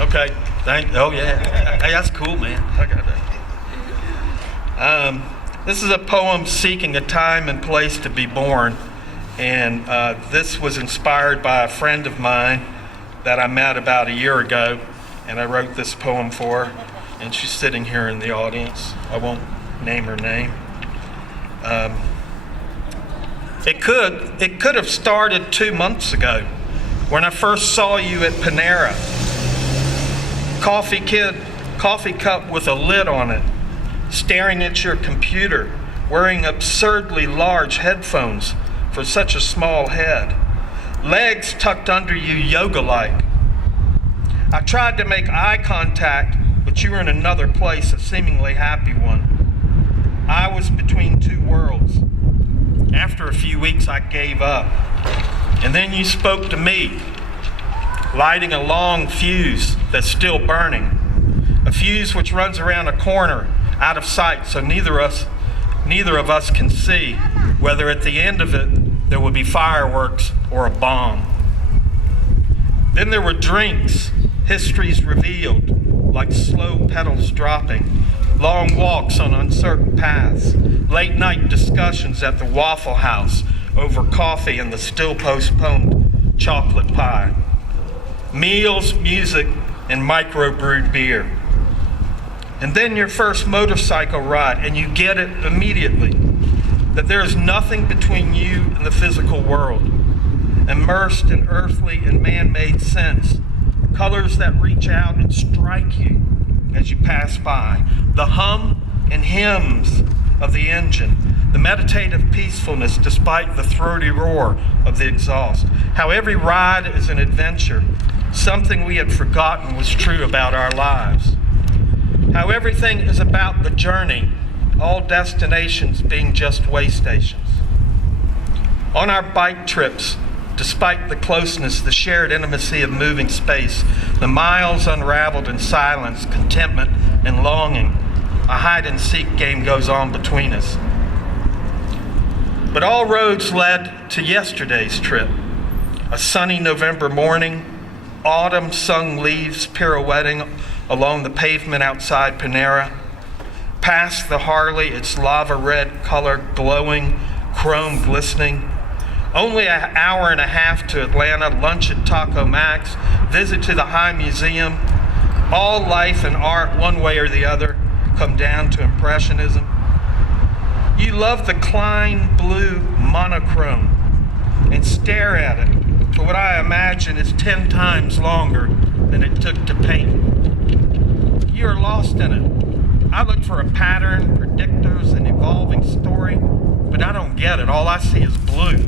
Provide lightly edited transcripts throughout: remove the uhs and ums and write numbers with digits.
Okay. Oh, yeah. Hey, that's cool, man. I got that. This is a poem seeking a time and place to be born. And this was inspired by a friend of mine that I met about a year ago. And I wrote this poem for her. And she's sitting here in the audience. I won't name her name. It could have started 2 months ago when I first saw you at Panera. Coffee cup with a lid on it, staring at your computer, wearing absurdly large headphones for such a small head, legs tucked under you yoga-like. I tried to make eye contact, but you were in another place, a seemingly happy one. I was between two worlds. After a few weeks, I gave up. And then you spoke to me, lighting a long fuse that's still burning. A fuse which runs around a corner, out of sight, so neither of us can see whether at the end of it there will be fireworks or a bomb. Then there were drinks, histories revealed, like slow petals dropping, long walks on uncertain paths, late night discussions at the Waffle House over coffee and the still postponed chocolate pie. Meals, music, and microbrewed beer. And then your first motorcycle ride, and you get it immediately, that there is nothing between you and the physical world, immersed in earthly and man-made sense, colors that reach out and strike you as you pass by, the hum and hymns of the engine, the meditative peacefulness despite the throaty roar of the exhaust, how every ride is an adventure, something we had forgotten was true about our lives, how everything is about the journey, all destinations being just way stations. On our bike trips, despite the closeness, the shared intimacy of moving space, the miles unraveled in silence, contentment, and longing, a hide-and-seek game goes on between us. But all roads led to yesterday's trip. A sunny November morning, autumn sung leaves pirouetting along the pavement outside Panera. Past the Harley, its lava-red color glowing, chrome glistening. Only an hour and a half to Atlanta, lunch at Taco Max, visit to the High Museum. All life and art, one way or the other, come down to Impressionism. You love the Klein blue monochrome and stare at it for what I imagine is 10 times longer than it took to paint. You are lost in it. I look for a pattern, predictors, an evolving story, but I don't get it. All I see is blue.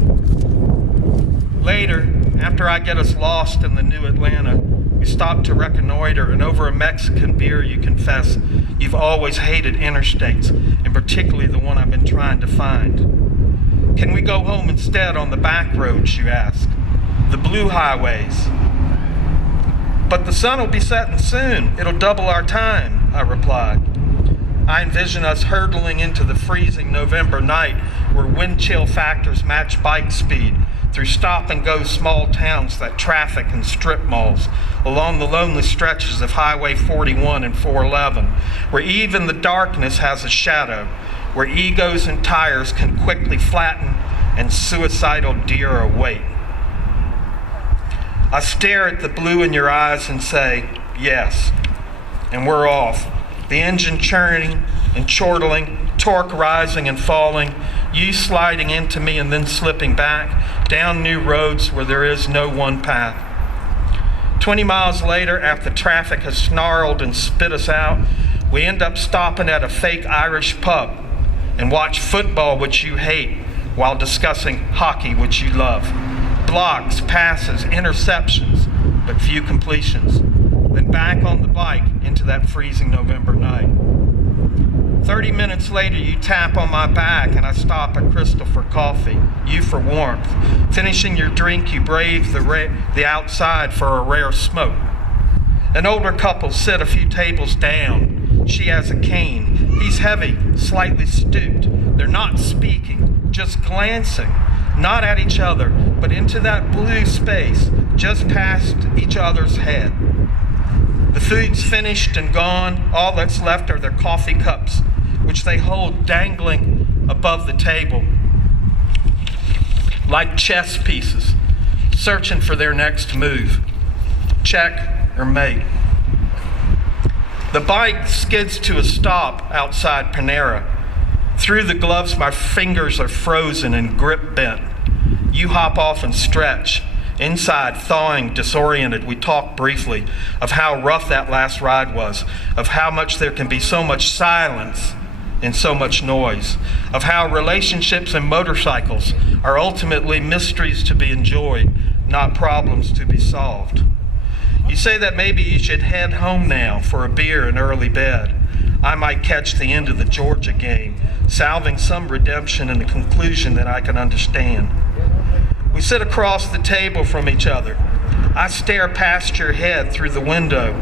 Later, after I get us lost in the new Atlanta, we stop to reconnoiter, and over a Mexican beer you confess you've always hated interstates, and particularly the one I've been trying to find. Can we go home instead on the back roads, you ask, the blue highways? But the sun will be setting soon. It'll double our time, I replied. I envision us hurtling into the freezing November night where wind chill factors match bike speed through stop-and-go small towns that traffic in strip malls, along the lonely stretches of Highway 41 and 411, where even the darkness has a shadow, where egos and tires can quickly flatten and suicidal deer await. I stare at the blue in your eyes and say, yes, and we're off. The engine churning and chortling, torque rising and falling, you sliding into me and then slipping back, down new roads where there is no one path. 20 miles later, after traffic has snarled and spit us out, we end up stopping at a fake Irish pub and watch football, which you hate, while discussing hockey, which you love. Blocks, passes, interceptions, but few completions. Then back on the bike into that freezing November night. 30 minutes later, you tap on my back and I stop at Crystal for coffee, you for warmth. Finishing your drink, you brave the outside for a rare smoke. An older couple sit a few tables down. She has a cane. He's heavy, slightly stooped. They're not speaking, just glancing, not at each other, but into that blue space just past each other's head. food's finished and gone. All that's left are their coffee cups, which they hold dangling above the table like chess pieces, searching for their next move. Check or mate. The bike skids to a stop outside Panera. Through the gloves, my fingers are frozen and grip bent. You hop off and stretch. Inside, thawing, disoriented, we talk briefly of how rough that last ride was, of how much there can be so much silence and so much noise, of how relationships and motorcycles are ultimately mysteries to be enjoyed, not problems to be solved. You say that maybe you should head home now for a beer and early bed. I might catch the end of the Georgia game, salving some redemption in the conclusion that I can understand. We sit across the table from each other. I stare past your head through the window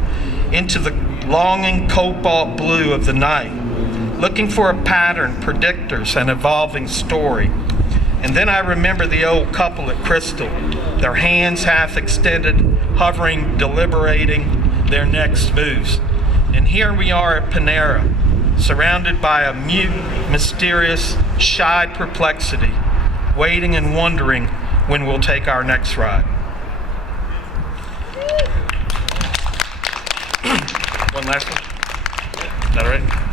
into the longing cobalt blue of the night, looking for a pattern, predictors, an evolving story. And then I remember the old couple at Crystal, their hands half extended, hovering, deliberating their next moves. And here we are at Panera, surrounded by a mute, mysterious, shy perplexity, waiting and wondering when we'll take our next ride. One last one. Is that all right?